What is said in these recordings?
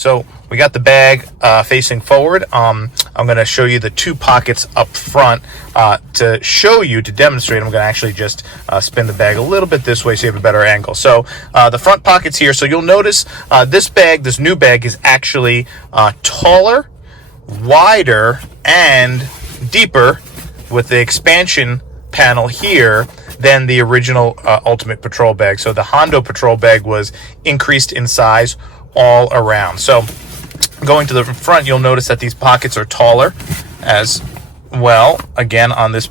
So we got the bag facing forward. I'm going to show you the two pockets up front to show you, to demonstrate. I'm going to actually just spin the bag a little bit this way so you have a better angle. So the front pockets here. So you'll notice this new bag is actually taller, wider, and deeper with the expansion panel here than the original Ultimate Patrol Bag. So the Hondo Patrol Bag was increased in size all around. So going to the front, you'll notice that these pockets are taller as well, again on this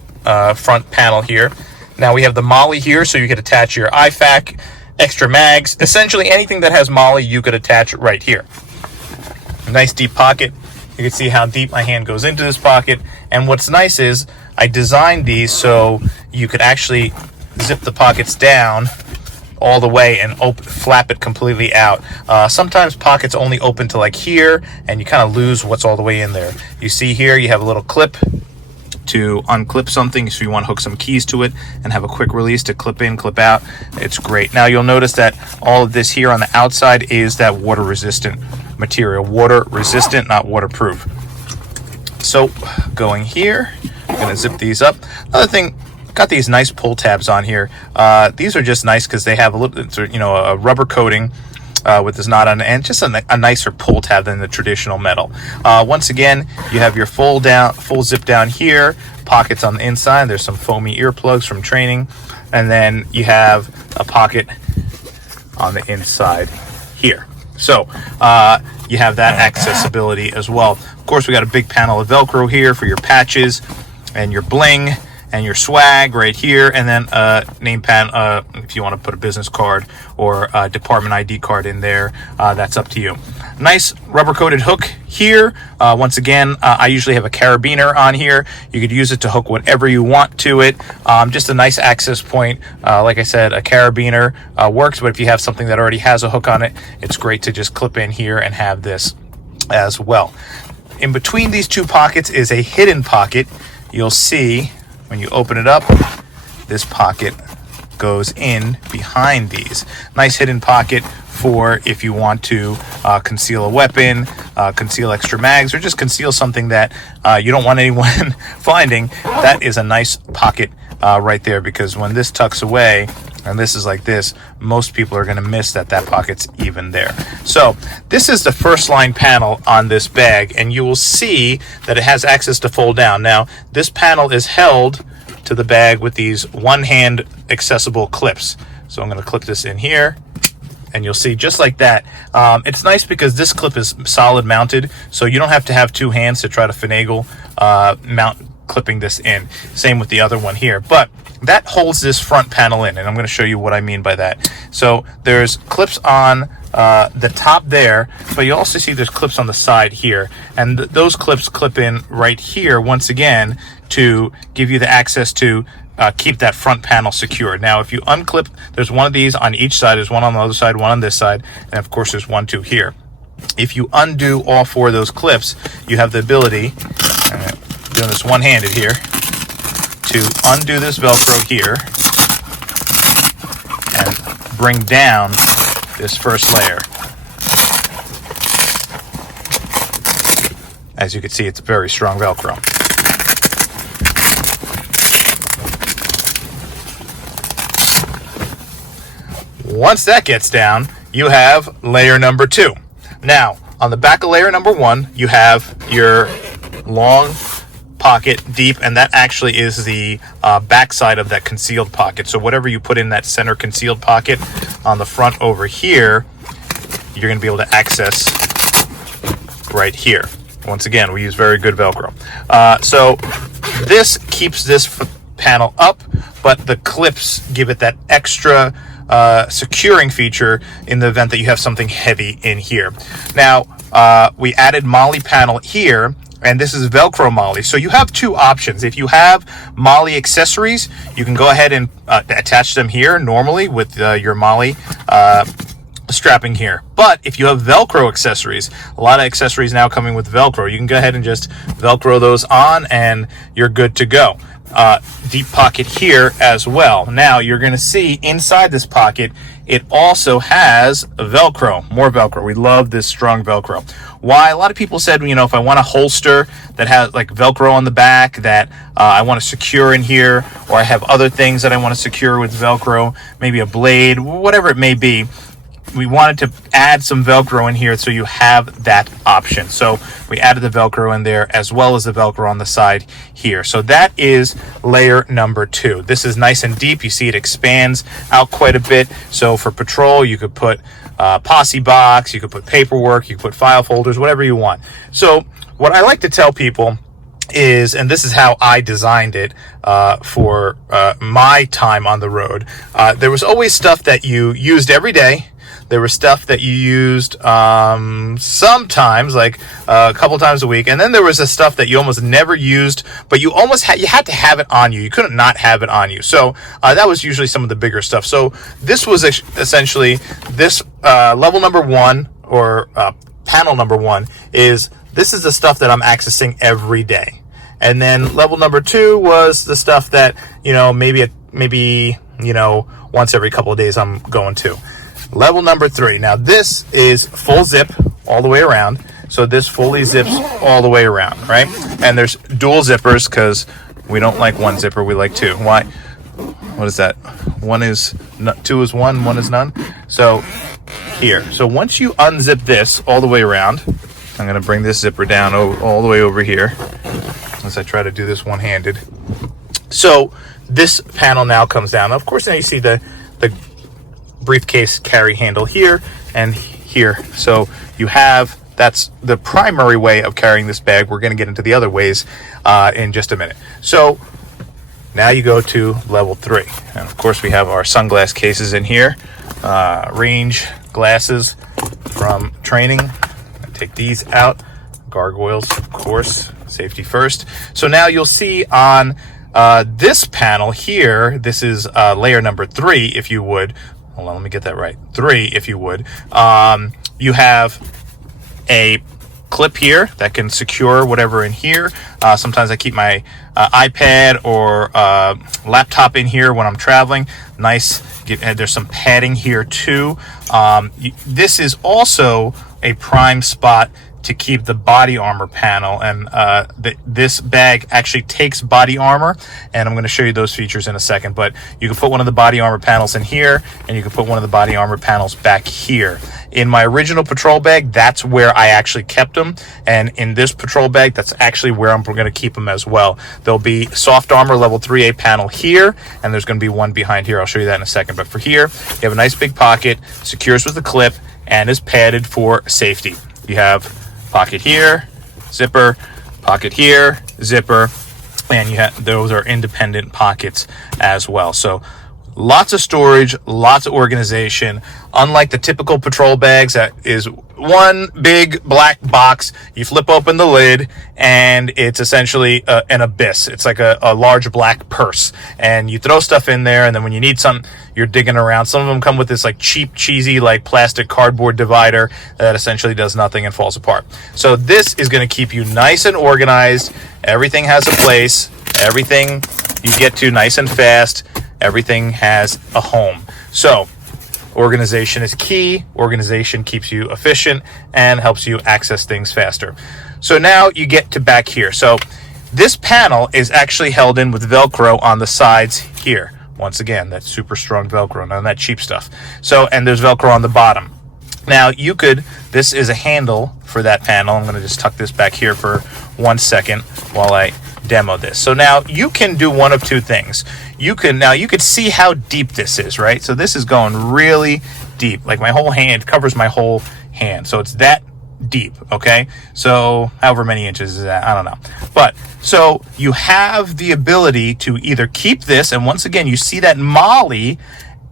front panel here. Now we have the MOLLE here, so you could attach your IFAK, extra mags, essentially anything that has MOLLE you could attach right here. A nice deep pocket. You can see how deep my hand goes into this pocket. And what's nice is I designed these so you could actually zip the pockets down all the way and flap it completely out. Sometimes pockets only open to like here, and you kind of lose what's all the way in there. You see here you have a little clip to unclip something, so you want to hook some keys to it and have a quick release to clip in, clip out. It's great. Now you'll notice that all of this here on the outside is that water resistant material. Water resistant, not waterproof. So going here, I'm going to zip these up. Another thing, got these nice pull tabs on here. These are just nice because they have a little, a rubber coating with this knot on it, and just a nicer pull tab than the traditional metal. Once again, you have your full zip down here, pockets on the inside. There's some foamy earplugs from training, and then you have a pocket on the inside here. So you have that accessibility as well. Of course, we got a big panel of Velcro here for your patches and your bling and your swag right here, and then a name pan if you want to put a business card or a department ID card in there. That's up to you. Nice rubber coated hook here. Once again, I usually have a carabiner on here. You could use it to hook whatever you want to it. Just a nice access point. Like I said, a carabiner works, but if you have something that already has a hook on it, it's great to just clip in here and have this as well. In between these two pockets is a hidden pocket. You'll see when you open it up, this pocket goes in behind these. Nice hidden pocket for if you want to conceal a weapon, conceal extra mags, or just conceal something that you don't want anyone finding. That is a nice pocket right there, because when this tucks away and this is like this, most people are going to miss that pocket's even there. So this is the first line panel on this bag, and you will see that it has access to fold down. Now this panel is held to the bag with these one-hand accessible clips. So I'm going to clip this in here, and you'll see just like that. It's nice because this clip is solid mounted, so you don't have to have two hands to try to finagle clipping this in. Same with the other one here, but that holds this front panel in, and I'm going to show you what I mean by that. So there's clips on the top there, but you also see there's clips on the side here, and those clips clip in right here once again to give you the access to keep that front panel secure. Now if you unclip, there's one of these on each side, there's one on the other side, one on this side, and of course there's one, two here. If you undo all four of those clips, you have the ability, doing this one-handed here, to undo this Velcro here and bring down this first layer. As you can see, it's very strong Velcro. Once that gets down, you have layer number 2. Now, on the back of layer number 1, you have your long pocket deep, and that actually is the back side of that concealed pocket. So whatever you put in that center concealed pocket on the front over here, you're going to be able to access right here. Once again, we use very good Velcro. So this keeps this panel up, but the clips give it that extra securing feature in the event that you have something heavy in here. Now, we added MOLLE panel here, and this is Velcro MOLLE. So you have two options. If you have MOLLE accessories, you can go ahead and attach them here normally with your MOLLE strapping here. But if you have Velcro accessories, a lot of accessories now coming with Velcro, you can go ahead and just Velcro those on and you're good to go. Deep pocket here as well. Now you're going to see inside this pocket it also has Velcro, more Velcro. We love this strong Velcro. Why? A lot of people said, you know, if I want a holster that has like Velcro on the back that I want to secure in here, or I have other things that I want to secure with Velcro, maybe a blade, whatever it may be, we wanted to add some Velcro in here so you have that option. So we added the Velcro in there as well as the Velcro on the side here. So that is layer number 2. This is nice and deep. You see it expands out quite a bit. So for patrol, you could put posse box, you could put paperwork, you could put file folders, whatever you want. So what I like to tell people is, and this is how I designed it for my time on the road, there was always stuff that you used every day. There was stuff that you used sometimes, like a couple times a week, and then there was the stuff that you almost never used, but you almost you had to have it on you. You couldn't not have it on you. So that was usually some of the bigger stuff. So this was essentially this level number 1, or panel number 1, is this is the stuff that I'm accessing every day. And then level number 2 was the stuff that, you know, maybe you know, once every couple of days I'm going to. Level number 3. Now this is full zip all the way around. So this fully zips all the way around, right? And there's dual zippers because we don't like one zipper, we like 2. Why? What is that? 2 is 1, 1 is none. So here. So once you unzip this all the way around, I'm going to bring this zipper down all the way over here as I try to do this one-handed. So this panel now comes down. Of course, now you see the briefcase carry handle here and here. So you have, that's the primary way of carrying this bag. We're going to get into the other ways in just a minute. So now you go to level 3. And of course we have our sunglass cases in here, range glasses from training. Take these out. Gargoyles, of course, safety first. So now you'll see on this panel here, this is layer number 3, if you would. Hold on, let me get that right. 3, if you would. You have a clip here that can secure whatever in here. Sometimes I keep my iPad or laptop in here when I'm traveling. Nice. There's some padding here too. This is also a prime spot to keep the body armor panel, and this bag actually takes body armor, and I'm going to show you those features in a second. But you can put one of the body armor panels in here, and you can put one of the body armor panels back here. In my original patrol bag, that's where I actually kept them, and in this patrol bag, that's actually where I'm going to keep them as well. There'll be soft armor level 3A panel here, and there's going to be one behind here. I'll show you that in a second. But for here, you have a nice big pocket, secures with a clip, and is padded for safety. You have pocket here, zipper, pocket here, zipper, and you have, those are independent pockets as well. So lots of storage, lots of organization. Unlike the typical patrol bags, that is one big black box. You flip open the lid and it's essentially an abyss. It's like a large black purse, and you throw stuff in there, and then when you need something, you're digging around. Some of them come with this like cheap, cheesy, like plastic cardboard divider that essentially does nothing and falls apart. So this is going to keep you nice and organized. Everything has a place. Everything you get to nice and fast. Everything has a home. So organization is key. Organization keeps you efficient and helps you access things faster. So now you get to back here. So this panel is actually held in with Velcro on the sides here. Once again, that's super strong Velcro, none of that cheap stuff. So, and there's Velcro on the bottom. Now you could, this is a handle for that panel. I'm going to just tuck this back here for 1 second while I demo this. So now you can do one of two things. You could see how deep this is, right? So this is going really deep. Like my whole hand covers my whole hand. So it's that deep, okay? So however many inches is that? I don't know. But so you have the ability to either keep this, and once again, you see that MOLLE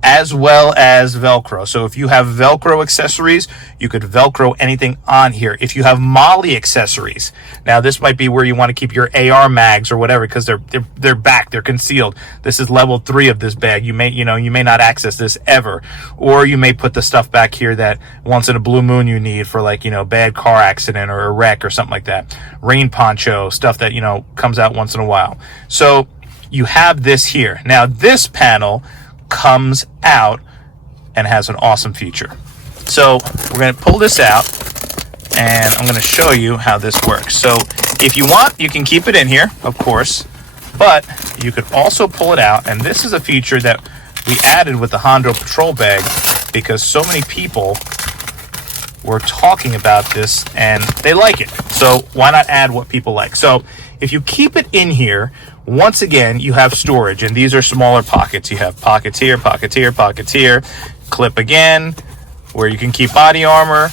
as well as Velcro. So if you have Velcro accessories, you could Velcro anything on here. If you have MOLLE accessories, now this might be where you want to keep your AR mags or whatever, because they're back, they're concealed. This is level 3 of this bag. You may not access this ever, or you may put the stuff back here that once in a blue moon you need for, like, bad car accident or a wreck or something like that. Rain poncho, stuff that, comes out once in a while. So you have this here. Now this panel comes out and has an awesome feature. So we're going to pull this out, and I'm going to show you how this works. So if you want, you can keep it in here, of course, but you could also pull it out. And this is a feature that we added with the Hondo Patrol Bag because so many people were talking about this and they like it. So why not add what people like? So if you keep it in here, once again, you have storage, and these are smaller pockets. You have pockets here, pockets here, pockets here, clip again, where you can keep body armor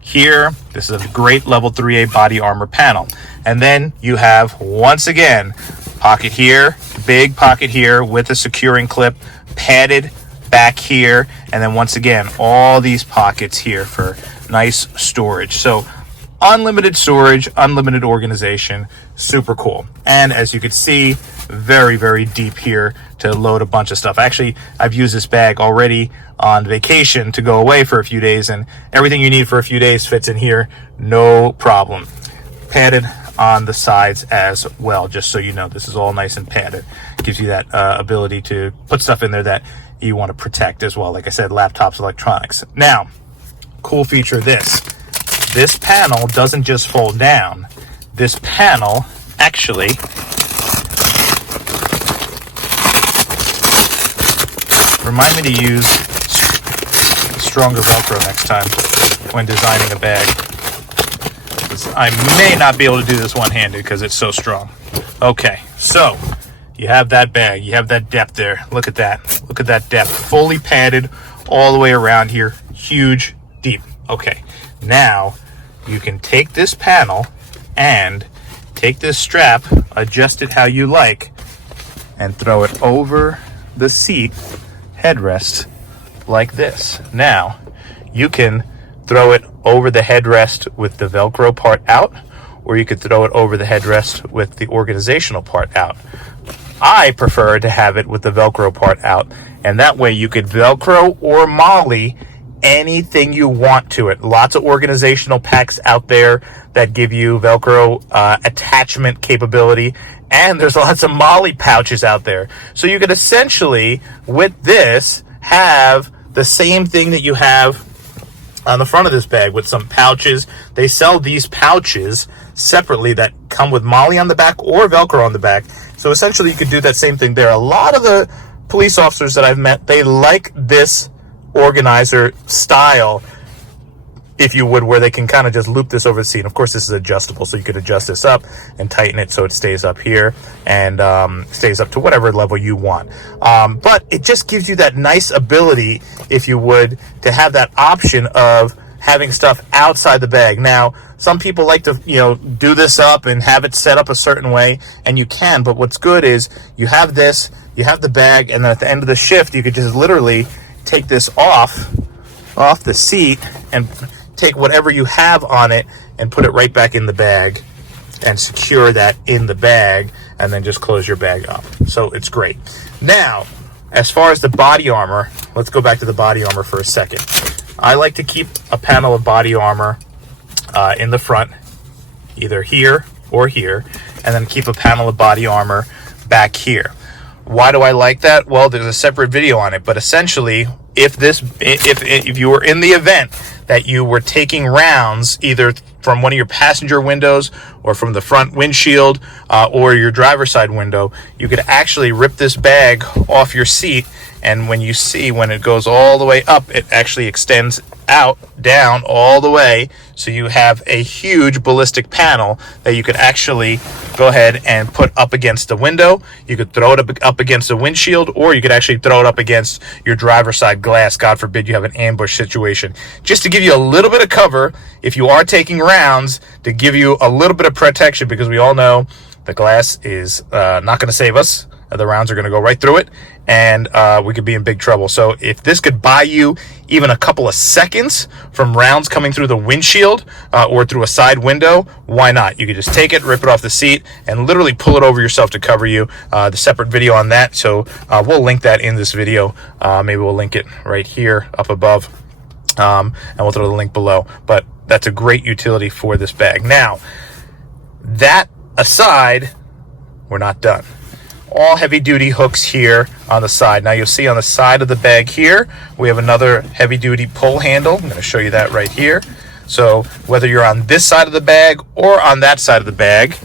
here. This is a great level 3A body armor panel. And then you have, once again, pocket here, big pocket here with a securing clip, padded back here, and then once again, all these pockets here for nice storage. So unlimited storage, unlimited organization, super cool. And as you can see, very, very deep here to load a bunch of stuff. Actually, I've used this bag already on vacation to go away for a few days, and everything you need for a few days fits in here, no problem. Padded on the sides as well, just so you know, this is all nice and padded. Gives you that ability to put stuff in there that you want to protect as well. Like I said, laptops, electronics. Now, cool feature, this panel doesn't just fold down. This panel actually remind me to use stronger Velcro next time when designing a bag. I may not be able to do this one-handed because it's so strong. Okay, so you have that bag, you have that depth there. Look at that. Look at that depth. Fully padded all the way around here. Huge, deep. Okay, now you can take this panel and take this strap, adjust it how you like, and throw it over the seat headrest like this. Now, you can throw it over the headrest with the Velcro part out, or you could throw it over the headrest with the organizational part out. I prefer to have it with the Velcro part out, and that way you could Velcro or Molly anything you want to it. Lots of organizational packs out there that give you Velcro attachment capability, and there's lots of Molly pouches out there. So you could essentially, with this, have the same thing that you have on the front of this bag with some pouches. They sell these pouches separately that come with Molly on the back or Velcro on the back. So essentially you could do that same thing there. A lot of the police officers that I've met, they like this organizer style, if you would, where they can kind of just loop this over the seat. Of course, this is adjustable, so you could adjust this up and tighten it so it stays up here and stays up to whatever level you want. But it just gives you that nice ability, if you would, to have that option of having stuff outside the bag. Now, some people like to, do this up and have it set up a certain way, and you can, but what's good is you have this, you have the bag, and then at the end of the shift, you could just literally take this off the seat and take whatever you have on it and put it right back in the bag and secure that in the bag, and then just close your bag up. So it's great. Now, as far as the body armor, let's go back to the body armor for a second. I like to keep a panel of body armor in the front, either here or here, and then keep a panel of body armor back here. Why do I like that? Well, there's a separate video on it, but essentially, if you were in the event that you were taking rounds either from one of your passenger windows or from the front windshield or your driver's side window, you could actually rip this bag off your seat, and when it goes all the way up, it actually extends out, down, all the way, so you have a huge ballistic panel that you could actually go ahead and put up against the window. You could throw it up against the windshield, or you could actually throw it up against your driver's side glass. God forbid you have an ambush situation. Just to give you a little bit of cover if you are taking rounds, to give you a little bit of protection, because we all know the glass is not going to save us. The rounds are going to go right through it, and we could be in big trouble. So if this could buy you even a couple of seconds from rounds coming through the windshield or through a side window, why not? You could just take it, rip it off the seat, and literally pull it over yourself to cover you. The separate video on that, so we'll link that in this video. Maybe we'll link it right here up above, and we'll throw the link below. But that's a great utility for this bag. Now, that aside, we're not done. all heavy-duty hooks here on the side. Now you'll see on the side of the bag here, we have another heavy-duty pull handle. I'm going to show you that right here. So whether you're on this side of the bag or on that side of the bag,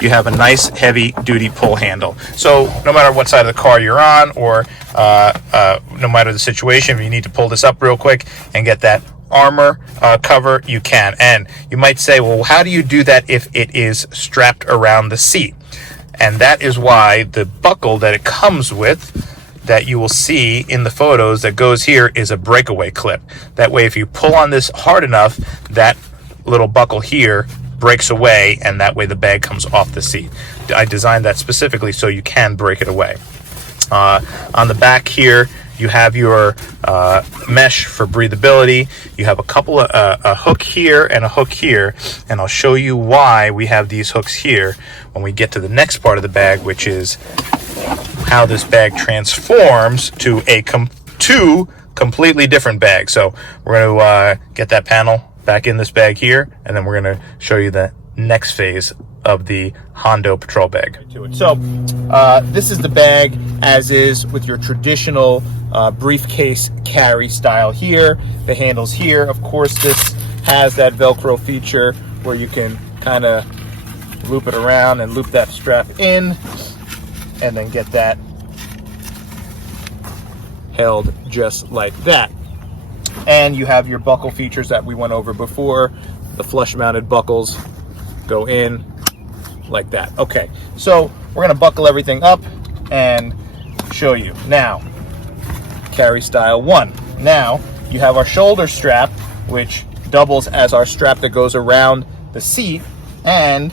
you have a nice heavy-duty pull handle. So no matter what side of the car you're on, or no matter the situation, if you need to pull this up real quick and get that armor cover, you can. And you might say, well, how do you do that if it is strapped around the seat? And that is why the buckle that it comes with, that you will see in the photos that goes here, is a breakaway clip. That way, if you pull on this hard enough, that little buckle here breaks away, and that way the bag comes off the seat. I designed that specifically so you can break it away. On the back here, you have your mesh for breathability. You have a couple of a hook here and a hook here, and I'll show you why we have these hooks here when we get to the next part of the bag, which is how this bag transforms to two completely different bags. So we're going to get that panel back in this bag here, and then we're going to show you the next phase of the Hondo Patrol Bag. So this is the bag as is, with your traditional briefcase carry style here. The handles here. Of course, this has that Velcro feature where you can kind of loop it around and loop that strap in, and then get that held just like that. And you have your buckle features that we went over before. The flush mounted buckles go in like that. Okay, so we're gonna buckle everything up and show you. Now, carry style 1. Now you have our shoulder strap, which doubles as our strap that goes around the seat, and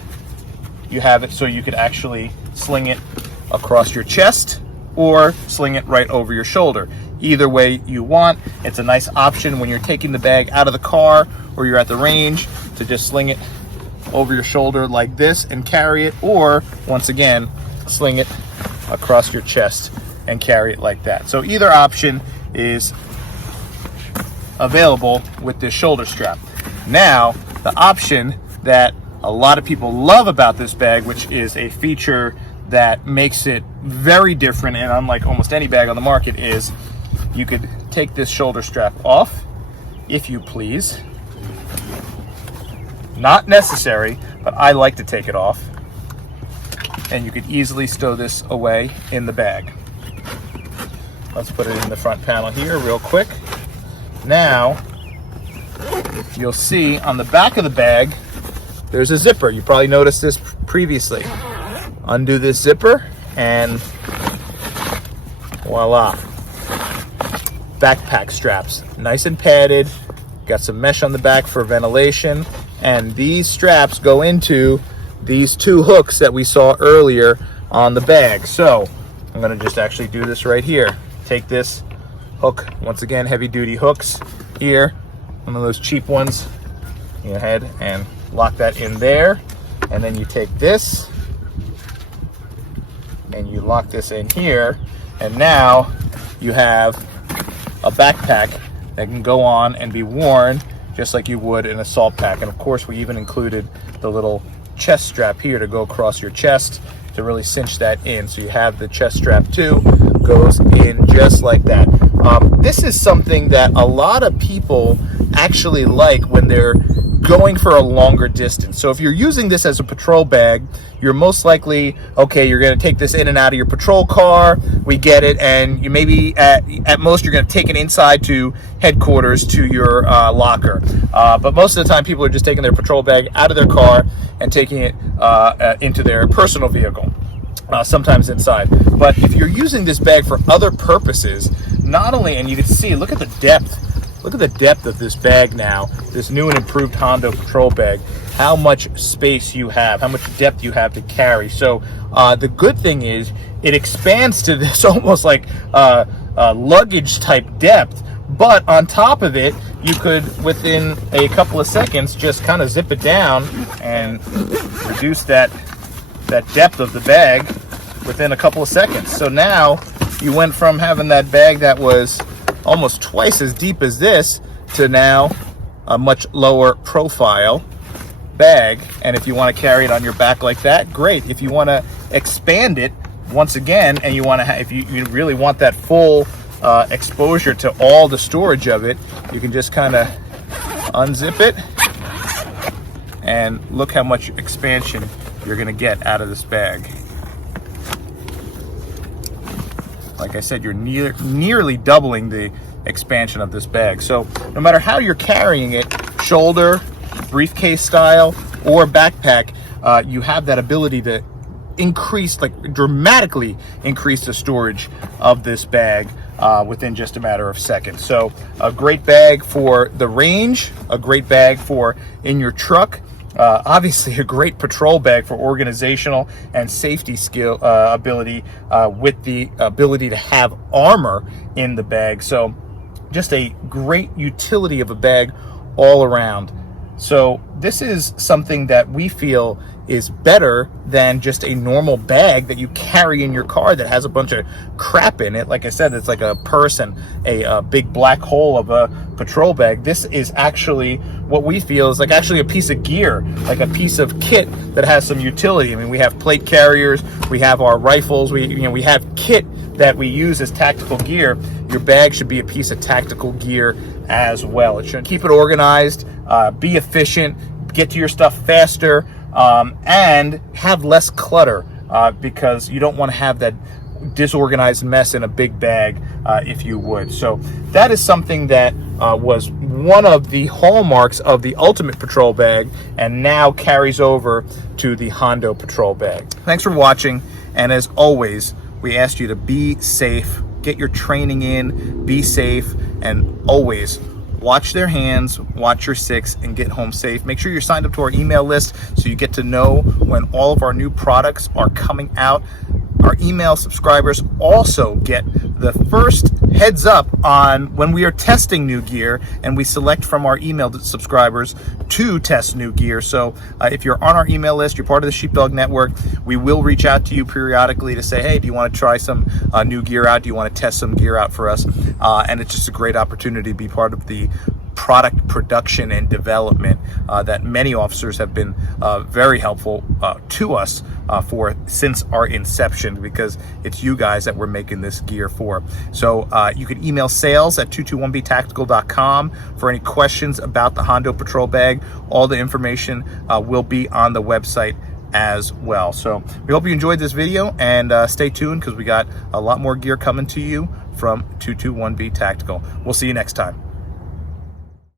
you have it so you could actually sling it across your chest or sling it right over your shoulder. Either way you want. It's a nice option when you're taking the bag out of the car or you're at the range to just sling it over your shoulder like this and carry it, or once again sling it across your chest and carry it like that. So either option is available with this shoulder strap. Now, the option that a lot of people love about this bag, which is a feature that makes it very different and unlike almost any bag on the market, is you could take this shoulder strap off, if you please. Not necessary, but I like to take it off. And you could easily stow this away in the bag. Let's put it in the front panel here real quick. Now, you'll see on the back of the bag, there's a zipper. You probably noticed this previously. Undo this zipper and voila. Backpack straps, nice and padded. Got some mesh on the back for ventilation. And these straps go into these two hooks that we saw earlier on the bag. So I'm gonna just actually do this right here. Take this hook, once again, heavy duty hooks here, one of those cheap ones. Go ahead and lock that in there. And then you take this and you lock this in here. And now you have a backpack that can go on and be worn just like you would an assault pack. And of course, we even included the little chest strap here to go across your chest to really cinch that in. So you have the chest strap too, goes in just like that. This is something that a lot of people actually like when they're going for a longer distance. So if you're using this as a patrol bag, you're most likely, okay, you're going to take this in and out of your patrol car. We get it. And you maybe at most you're going to take it inside to headquarters to your locker. But most of the time people are just taking their patrol bag out of their car and taking it into their personal vehicle. Sometimes inside. But if you're using this bag for other purposes, not only, and you can see, look at the depth of this bag now, this new and improved Hondo Patrol Bag, how much space you have, how much depth you have to carry. So the good thing is it expands to this almost like luggage type depth, but on top of it, you could, within a couple of seconds, just kind of zip it down and reduce that depth of the bag within a couple of seconds. So now you went from having that bag that was almost twice as deep as this to now a much lower profile bag. And if you want to carry it on your back like that, great. If you want to expand it once again, and you want to if you really want that full exposure to all the storage of it, you can just kind of unzip it, and look how much expansion you're going to get out of this bag. Like I said, you're nearly doubling the expansion of this bag. So no matter how you're carrying it, shoulder, briefcase style, or backpack, you have that ability to dramatically increase the storage of this bag within just a matter of seconds. So a great bag for the range, a great bag for in your truck, obviously a great patrol bag for organizational and safety skill ability, with the ability to have armor in the bag. So just a great utility of a bag all around. So this is something that we feel is better than just a normal bag that you carry in your car that has a bunch of crap in it. Like I said, it's like a purse and a big black hole of a patrol bag. This is actually what we feel is like actually a piece of gear, like a piece of kit that has some utility. I mean, we have plate carriers, we have our rifles, we have kit that we use as tactical gear. Your bag should be a piece of tactical gear as well. It should keep it organized, be efficient, get to your stuff faster, and have less clutter, because you don't want to have that disorganized mess in a big bag, if you would. So that is something that was one of the hallmarks of the Ultimate Patrol Bag, and now carries over to the Hondo Patrol Bag. Thanks for watching, and as always, we ask you to be safe, get your training in, be safe, and always watch their hands, watch your six, and get home safe. Make sure you're signed up to our email list so you get to know when all of our new products are coming out. Our email subscribers also get the first heads up on when we are testing new gear, and we select from our email subscribers to test new gear. So if you're on our email list, you're part of the Sheepdog Network, we will reach out to you periodically to say, hey, do you want to try some new gear out? Do you want to test some gear out for us? And it's just a great opportunity to be part of the product production and development that many officers have been very helpful to us for since our inception, because it's you guys that we're making this gear for. So you can email sales@221btactical.com for any questions about the Hondo Patrol Bag. All the information will be on the website as well. So we hope you enjoyed this video, and stay tuned because we got a lot more gear coming to you from 221B Tactical. We'll see you next time.